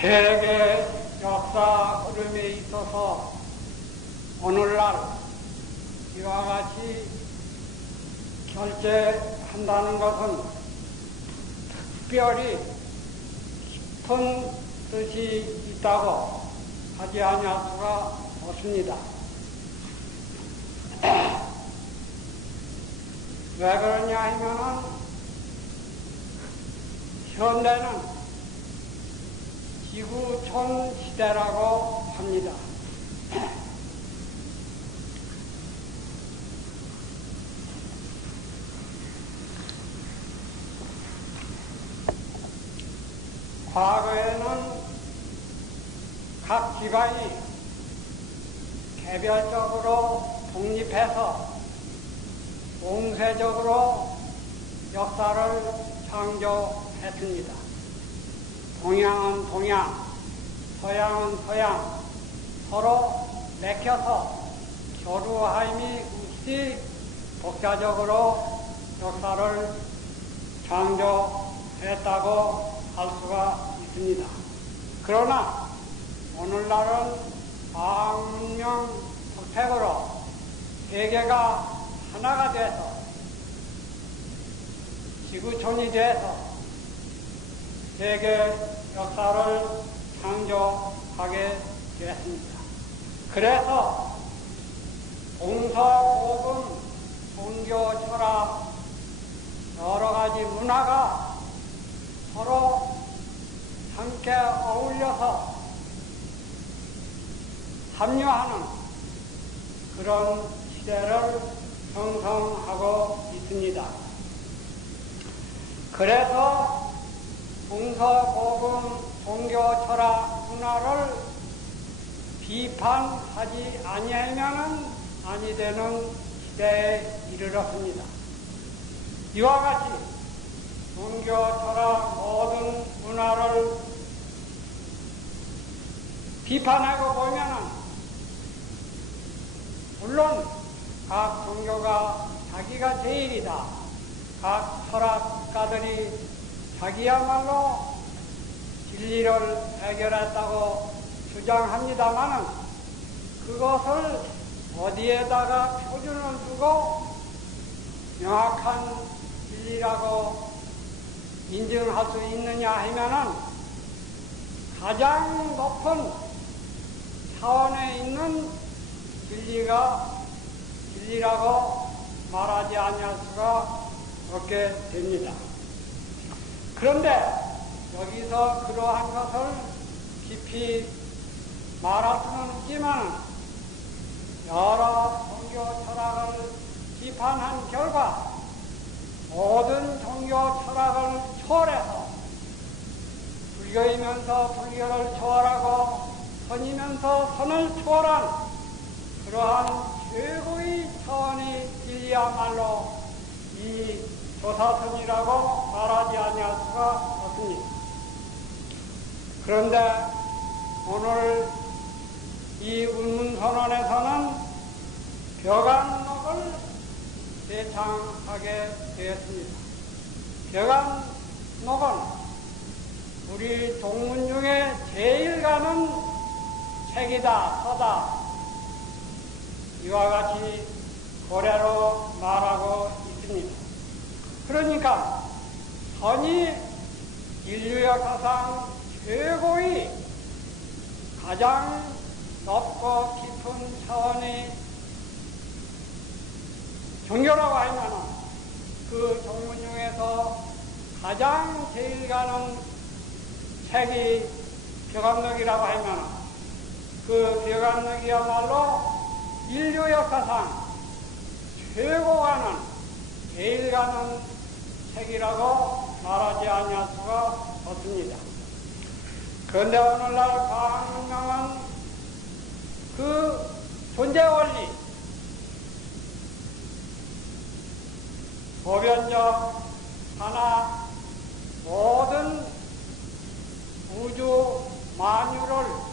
세계 역사 흐름에 있어서 오늘날 이와 같이 결제한다는 것은 특별히 깊은 뜻이 있다고 하지 아니할 수가 없습니다. 왜 그러냐 하면은 현대는 지구촌 시대라고 합니다. 과거에는 각 지방이 개별적으로 독립해서 공세적으로 역사를 창조했습니다. 동양은 동양, 서양은 서양, 서로 맥혀서 교류함이 없이 독자적으로 역사를 창조했다고 할 수가 있습니다. 그러나 오늘날은 과학문명 덕택으로 세계가 하나가 돼서 지구촌이 돼서 세계 역사를 창조하게 되었습니다. 그래서 동서고금, 종교, 철학, 여러 가지 문화가 서로 함께 어울려서 합류하는 그런 시대를 형성하고 있습니다. 그래서 동서고금, 종교, 철학, 문화를 비판하지 아니하면은 아니 되는 시대에 이르렀습니다. 이와 같이 종교, 철학, 모든 문화를 비판하고 보면은 물론 각 종교가 자기가 제일이다. 각 철학가들이 자기야말로 진리를 해결했다고 주장합니다마는 그것을 어디에다가 표준을 두고 명확한 진리라고 인정할 수 있느냐 하면은 가장 높은 차원에 있는 진리라고 말하지 아니할 수가 없게 됩니다. 그런데 여기서 그러한 것을 깊이 말할 수는 없지만 여러 종교 철학을 비판한 결과 모든 종교 철학을 초월해서 불교이면서 불교를 초월하고 선이면서 선을 초월한 그러한 최고의 차원의 진리야말로 이 조사선이라고 말하지 아니할 수가 없습니다. 그런데 오늘 이 운문선언에서는 벽안록을 제창하게 되었습니다. 벽안록은 우리 동문 중에 제일 가는 책이다, 서다. 이와 같이 고래로 말하고 있습니다. 그러니까 선이 인류 역사상 최고의 가장 높고 깊은 차원의 종교라고 하면 그 종문 중에서 가장 제일 가는 책이 벽안록이라고 하면 그 벽안록이야말로 인류 역사상 최고 가는 제일 가는 책이라고 말하지 아니할 수가 없습니다. 그런데 오늘날 과학문명은 그 존재 원리, 보편적 하나 모든 우주 만유를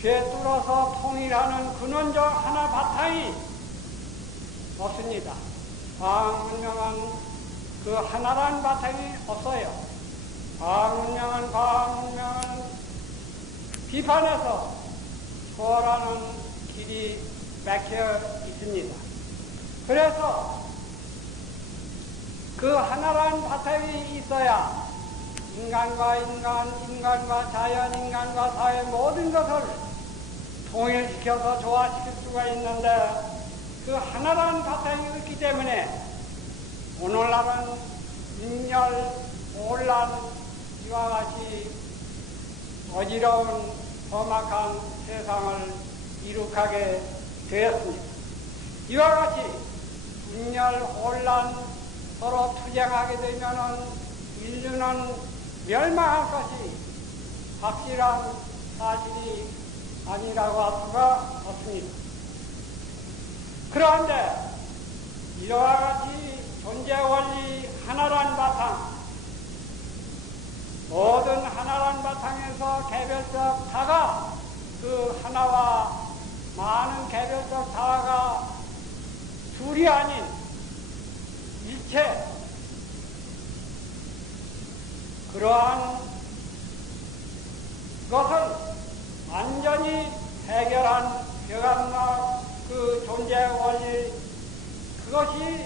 꿰뚫어서 통일하는 근원적 하나 바탕이 없습니다. 과학문명은 그 하나란 바탕이 없어요. 과학문명은 비판해서 초월하는 길이 막혀 있습니다. 그래서 그 하나라는 바탕이 있어야 인간과 인간, 인간과 자연, 인간과 사회 모든 것을 통일시켜서 조화시킬 수가 있는데 그 하나라는 바탕이 없기 때문에 오늘날은 인열, 혼란, 이와 같이 어지러운 험악한 세상을 이룩하게 되었습니다. 이와 같이 인열, 혼란, 서로 투쟁하게 되면은 인류는 멸망할 것이 확실한 사실이 아니라고 할 수가 없습니다. 그런데 이와 같이 존재 원리 하나란 바탕, 모든 하나란 바탕에서 개별적 타가 그 하나와 많은 개별적 타가 둘이 아닌 일체, 그러한 것을 완전히 해결한 벼감록 그 존재 원리, 그것이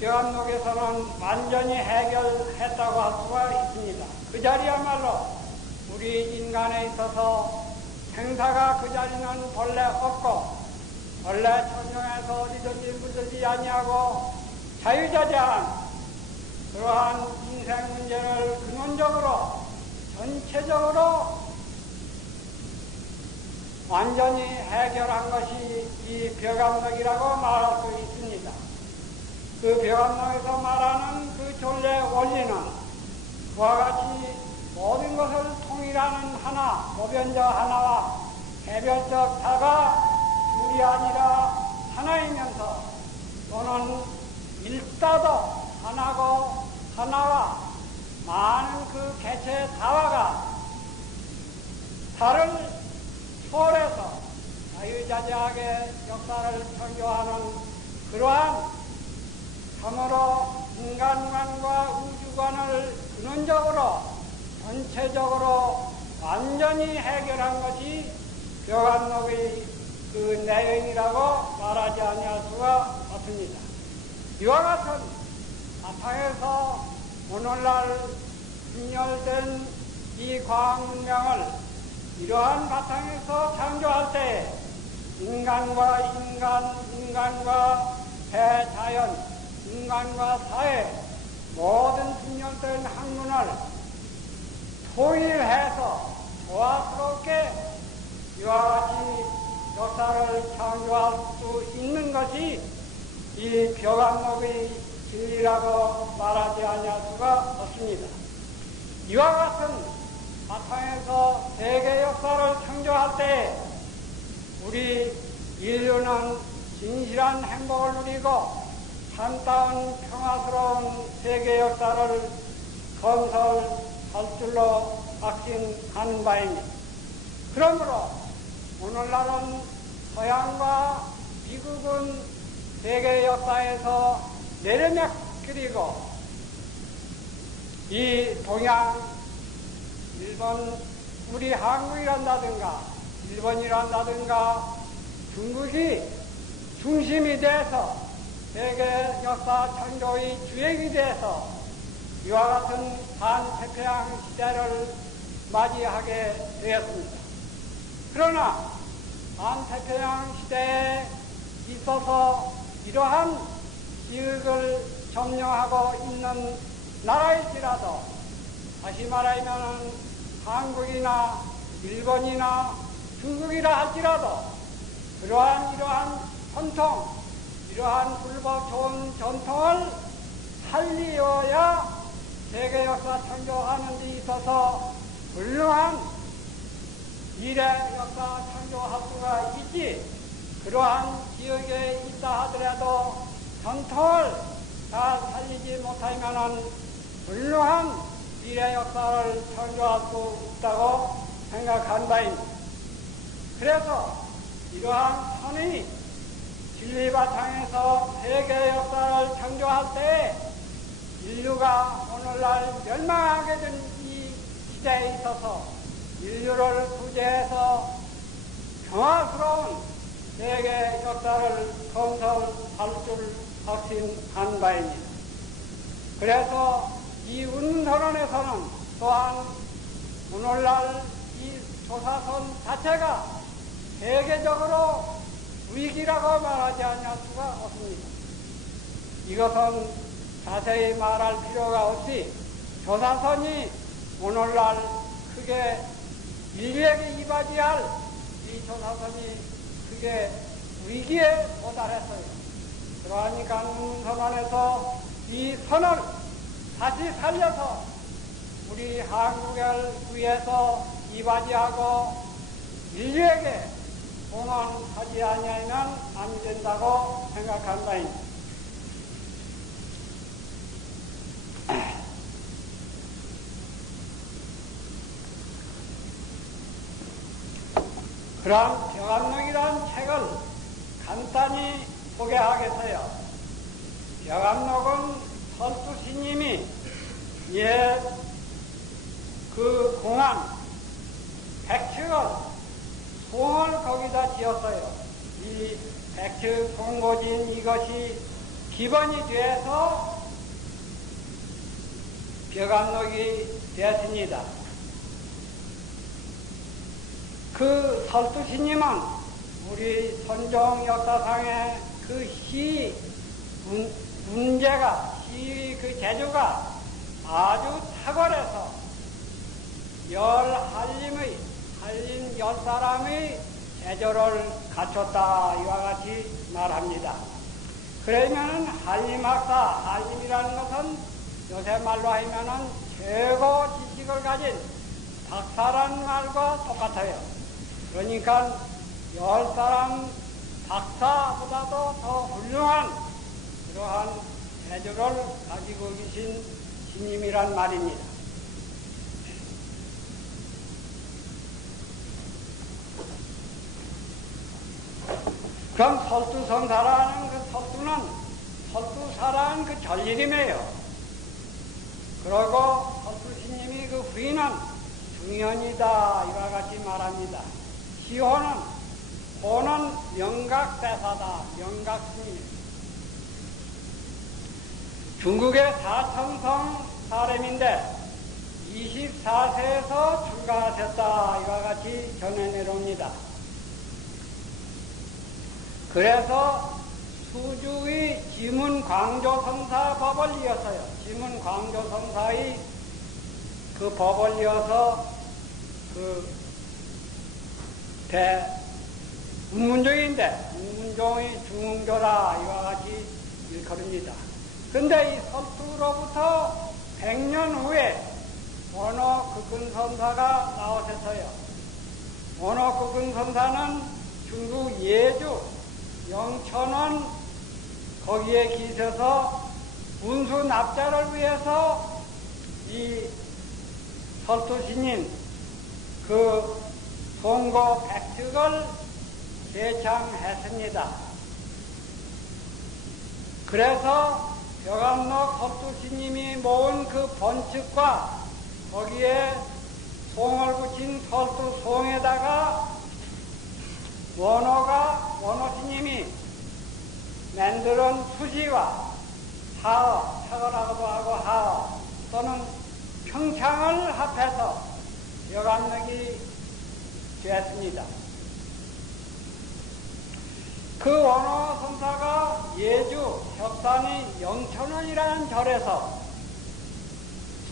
벼감록에서는 완전히 해결했다고 할 수가 있습니다. 그 자리야말로 우리 인간에 있어서 생사가 그 자리는 본래 없고 본래 천정에서 어디든지 물들지 아니하고 자유자재한 그러한 인생 문제를 근원적으로 전체적으로 완전히 해결한 것이 이 벼감록이라고 말할 수 있습니다. 그 벼감록에서 말하는 그 존재 원리는 그와 같이 모든 것을 통일하는 하나, 보변적 하나와 개별적 다가 둘이 아니라 하나이면서 또는 일다도 하나고 하나와 많은 그 개체 다화가 다를 초월해서 자유자재하게 역사를 창조하는 그러한 참으로 인간관과 우주관을 근원적으로 전체적으로 완전히 해결한 것이 벼감록의 그 내용이라고 말하지 아니할 수가 없습니다. 이와 같은 바탕에서 오늘날 분열된 이 과학문명을 이러한 바탕에서 창조할 때 인간과 인간, 인간과 대자연, 인간과 사회 모든 분열된 학문을 통일해서 조화스럽게 이와 같이 역사를 창조할 수 있는 것이 이 벼감록의 진리라고 말하지 아니할 수가 없습니다. 이와 같은 바탕에서 세계 역사를 창조할 때 우리 인류는 진실한 행복을 누리고 참다운 평화스러운 세계 역사를 건설할 줄로 확신하는 바입니다. 그러므로 오늘날은 서양과 미국은 세계 역사에서 내려맥 그리고 이 동양, 일본, 우리 한국이란다든가 일본이란다든가 중국이 중심이 돼서 세계 역사 창조의 주역이 돼서 이와 같은 반태평양 시대를 맞이하게 되었습니다. 그러나 반태평양 시대에 있어서 이러한 지역을 점령하고 있는 나라일지라도 다시 말하면 한국이나 일본이나 중국이라 할지라도 이러한 전통, 이러한 불법 좋은 전통을 살리어야 세계 역사 창조하는 데 있어서 훌륭한 미래 역사 창조할 수가 있지. 그러한 지역에 있다 하더라도 전통을 잘 살리지 못하면 훌륭한 미래 역사를 창조할 수 있다고 생각한 바입니다. 그래서 이러한 선의 진리 바탕에서 세계 역사를 창조할 때 인류가 오늘날 멸망하게 된 이 시대에 있어서 인류를 구제해서 평화스러운 세계 역사를 건설할 줄 확신한 바입니다. 그래서 이 운선언에서는 또한 오늘날 이 조사선 자체가 세계적으로 위기라고 말하지 않을 수가 없습니다. 이것은 자세히 말할 필요가 없이 조사선이 오늘날 크게 인류에게 이바지할 이 조사선이 크게 위기에 도달했어요. 그러니까 운선언에서 이 선을 다시 살려서 우리 한국을 위해서 이바지하고 인류에게 공헌하지 아니하면 안 된다고 생각한 바입니다. 그럼 벽암록이라는 책을 간단히 소개하겠어요. 벽암록은 설두 스님이 옛 그 공안 백측을 송을 거기다 지었어요. 이 백측 송고진 이것이 기본이 돼서 벽암록이 되었습니다. 그 설두 스님은 우리 선종 역사상의 그 시 문제가 시 그 재주가 아주 탁월해서 한림 10사람의 재주를 갖췄다 이와 같이 말합니다. 그러면은 한림학사, 한림이라는 것은 요새 말로 하면은 최고 지식을 가진 박사라는 말과 똑같아요. 그러니까 10사람 박사보다도 더 훌륭한 그러한 재주를 가지고 계신 스님이란 말입니다. 그럼 설두성사라는 그 설두사라는 그 전리림이에요. 그리고 설두 스님이 그 후인은 중현이다 이와 같이 말합니다. 호는 명각대사다. 명각스님. 중국의 사천성 사람인데 24세에서 출가하셨다 이와 같이 전해 내려옵니다. 그래서 수주의 지문광조성사 법을 이었어요. 지문광조성사의 그 법을 이어서 운문종인데 운문종의 중흥조라 이와 같이 일컬습니다. 근데 이 설두로부터 100년 후에 원어극근선사가 나오셨어요. 원어극근선사는 중국 예주 영천원 거기에 계셔서 운수 납자를 위해서 이 설두스님 그 송고 백측을 제창했습니다. 그래서 벽암록 설두스님이 모은 그 번측과 거기에 송을 붙인 설두송에다가 원어스님이 만드는 수시와 하어, 탁월하고도 하고 하어 또는 평창을 합해서 벽암록이 되었습니다. 그 원어선사가 예주 혁산의 영천원이라는 절에서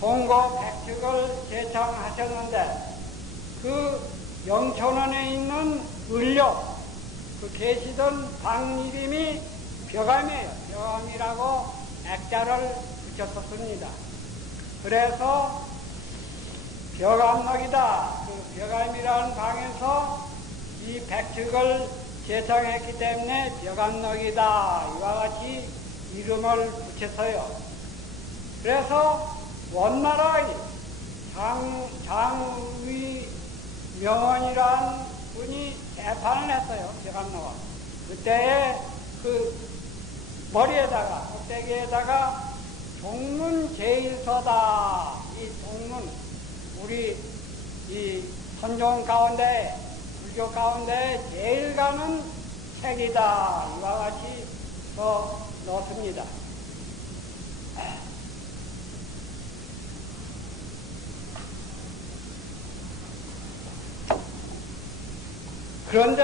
송고 백측을 제창하셨는데 그 영천원에 있는 을료 그 계시던 방 이름이 벽암이에요. 벽암이라고 액자를 붙였었습니다. 그래서 벽암록이다. 그 벽암이라는 방에서 이 백측을 제창했기 때문에 벽암록이다. 이와 같이 이름을 붙였어요. 그래서 원나라의 장위 명원이라는 분이 재판을 했어요. 벽암록을. 그때에 그 머리에다가 꼭대기에다가 종문제일서다. 이 종문 우리 이 선종 가운데, 불교 가운데 제일 가는 책이다. 이와 같이 넣습니다. 그런데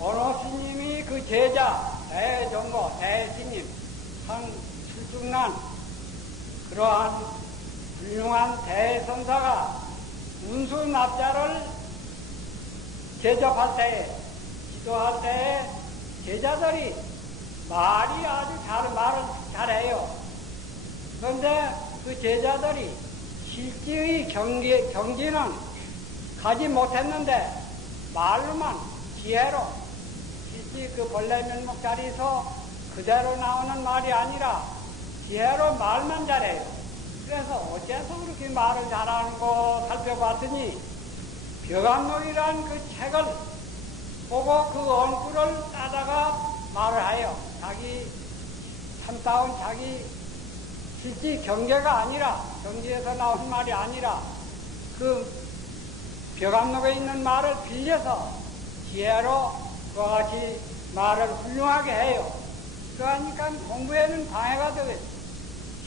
어느 스님이 그 제자, 대종고, 대스님, 한 출중난 그러한 훌륭한 대선사가 운수납자를 제접할 때에, 지도할 때에 제자들이 말을 잘해요. 그런데 그 제자들이 실제의 경지는 가지 못했는데 말로만 지혜로 실제 그 본래 면목 자리에서 그대로 나오는 말이 아니라 지혜로 말만 잘해요. 그래서 어째서 그렇게 말을 잘하는 거 살펴봤더니 벼감록이란 그 책을 보고 그 언구를 따다가 말을 해요. 자기 참다운 자기 실제 경계가 아니라, 경지에서 나온 말이 아니라 그 벼감록에 있는 말을 빌려서 지혜로 그와 같이 말을 훌륭하게 해요. 그러니까 공부에는 방해가 되겠죠.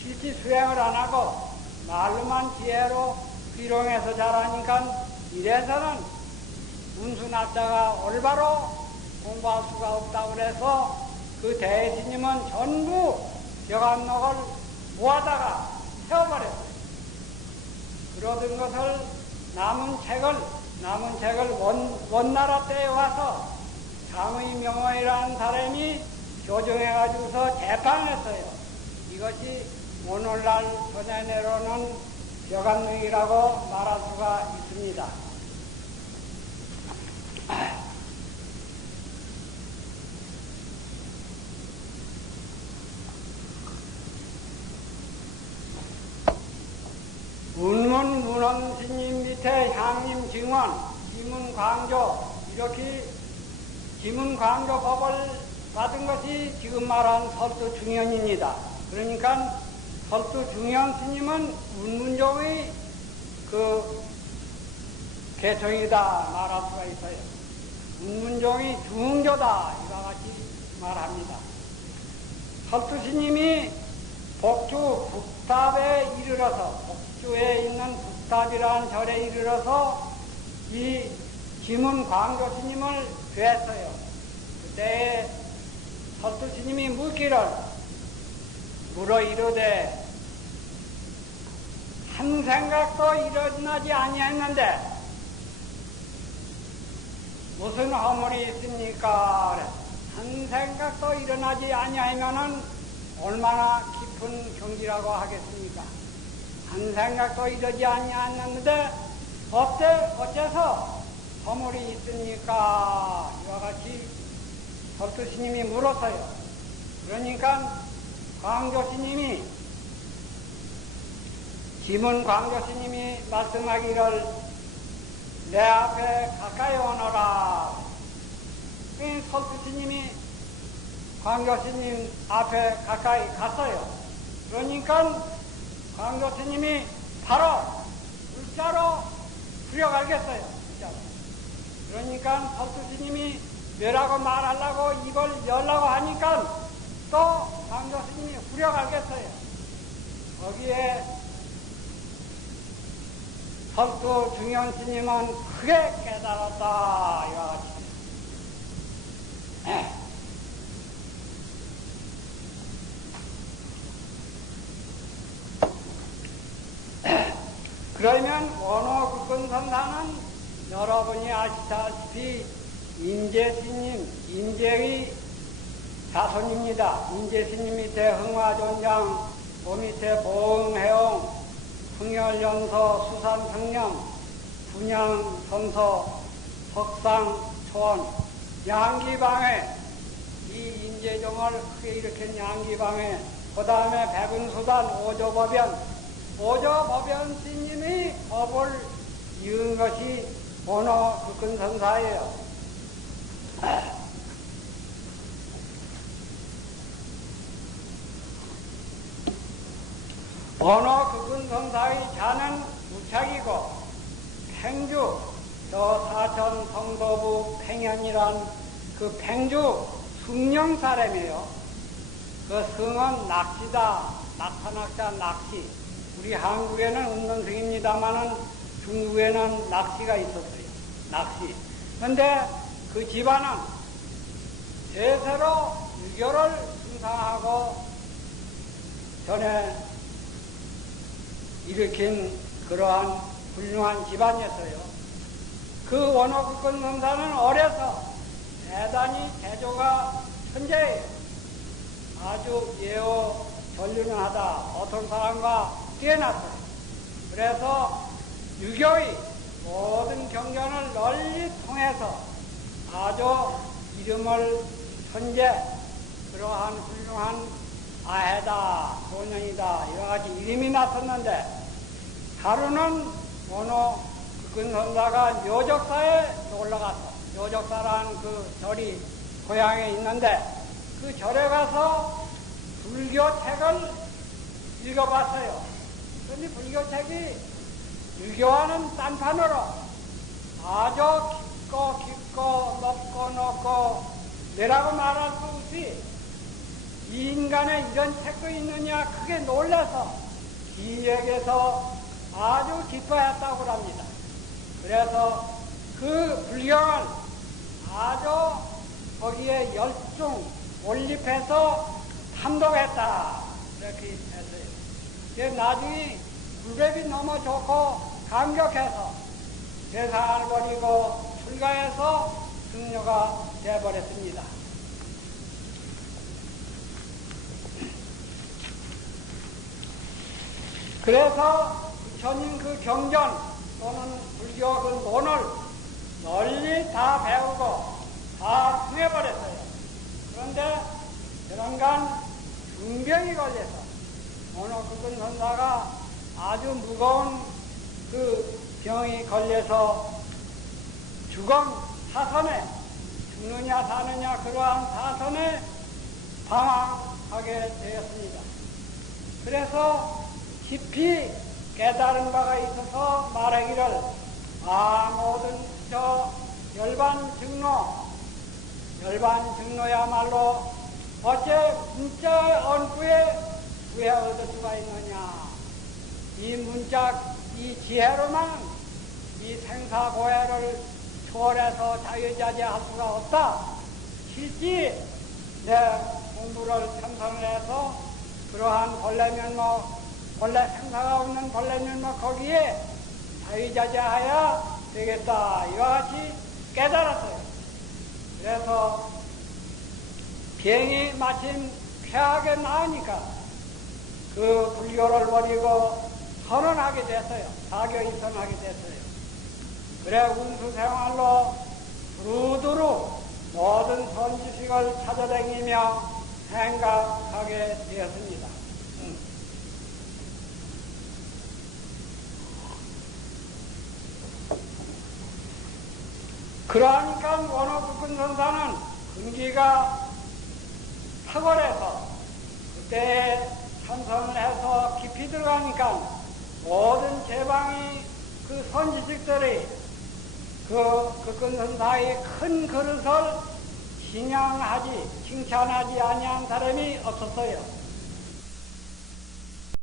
실제 수행을 안 하고 말로만 지혜로 비롱해서 잘하니까 이래서는 운수납자가 올바로 공부할 수가 없다고 그래서 그 대스님은 전부 벼감록을 모아다가 세워버렸어요. 그러던 것을 남은 책을 원나라 때에 와서 장의 명호이라는 사람이 교정해가지고서 재판을 했어요. 이것이 오늘날 전해 내려오는 벼감록이라고 말할 수가 있습니다. 운문 문헌스님 밑에 향림 증원, 지문 광조, 이렇게 지문 광조 법을 받은 것이 지금 말한 설두 중현입니다. 그러니까 설두 중현 스님은 운문종의 그 계통이다 말할 수가 있어요. 운문종의 중흥조다 이와 같이 말합니다. 설두 스님이 복주 북답에 이르러서, 복주에 있는 북답이라는 절에 이르러서 이 지문 광조 스님을 뵀어요. 그때 설두 스님이 묻기를 물어 이르되 한 생각도 일어나지 아니했는데 무슨 허물이 있습니까? 한 생각도 일어나지 아니하면은 얼마나 깊은 경지라고 하겠습니까? 한 생각도 이러지 아니했는데 어째서 허물이 있습니까? 이와 같이 설두 스님이 물었어요. 그러니까 광조 스님이, 지문 광조 스님이 말씀하기를 내 앞에 가까이 오너라. 설두 스님이 광조 스님 앞에 가까이 갔어요. 그러니까 광조 스님이 바로 물자로 부려가겠어요. 물자로. 그러니까 설두 스님이 뭐라고 말하려고 입을 열라고 하니까 또 광조 스님이 후려가겠어요. 거기에 설두 중현 스님은 크게 깨달았다. 이와 같이. 그러면 원호 극근선사는 여러분이 아시다시피 임재스님, 임재의 자손입니다. 임재스님 밑에 흥화존장, 그 밑에 보응해옹, 흥열연서, 수산평령, 분양선서, 석상초원, 양기방회, 이 임재종을 크게 일으킨 양기방회, 그 다음에 백은수단, 오조법연 스님이 법을 이은 것이 원호 극근선사예요. 원호 극근선사의 자는 우착이고 행주, 저 사천 성도부 팽현이란 그 팽주 숭령 사람이에요. 그 성은 낚시다. 낙타낚자 낚시. 우리 한국에는 운동성입니다만은 중국에는 낚시가 있었어요. 낚시. 근데 그 집안은 대세로 유교를 승상하고 전에 일으킨 그러한 훌륭한 집안이었어요. 그 원호국군 선사는 어려서 대단히 태조가 천재예요. 아주 예오 전륜하다. 어떤 사람과 뛰어났어요. 그래서 유교의 모든 경전을 널리 통해서 아주 이름을 천재, 그러한 훌륭한 아해다, 소년이다, 이와 같이 이름이 났었는데, 하루는 어느 근선사가 묘적사에 올라가서, 묘적사라는 그 절이 고향에 있는데, 그 절에 가서 불교책을 읽어봤어요. 그런데 불교책이 유교와는 딴판으로 아주 깊고 높고 내라고 말할 수 없이 이 인간에 이런 책도 있느냐 크게 놀라서 기역에서 아주 기뻐했다고 합니다. 그래서 그 불경을 아주 거기에 열중 몰입해서 탐독했다 이렇게 했어요. 나중에 불법이 너무 좋고 감격해서 세상을 버리고 출가해서 승려가 되어버렸습니다. 그래서 부처님 그 경전 또는 불교 그 논을 널리 다 배우고 다 통해버렸어요. 그런데 그런간 중병이 걸려서 어느 그분 선사가 아주 무거운 그 병이 걸려서 사선에 죽느냐 사느냐 그러한 사선에 방황하게 되었습니다. 그래서 깊이 깨달은 바가 있어서 말하기를 모든 저 열반증로야말로 어째 문자 언구에 왜 얻을 수가 있느냐. 이 문자, 이 지혜로만 이 생사고해를 초월해서 자유자재할 수가 없다. 실지 내 공부를 편성을 해서 그러한 본래 생사가 없는 본래면모 거기에 자유자재하여 되겠다. 이와 같이 깨달았어요. 그래서 병이 마침 쾌하게 나으니까 그 불교를 버리고 선언하게 됐어요. 사교에 선언하게 됐어요. 그래 운수 생활로 두루두루 모든 선지식을 찾아다니며 생각하게 되었습니다. 그러니까 원호국군 선사는 근기가 탁월해서 그때 참선을 해서 깊이 들어가니까 모든 제방이 그 선지식들이 그 국군 선사의 큰 그릇을 칭찬하지 아니한 사람이 없었어요.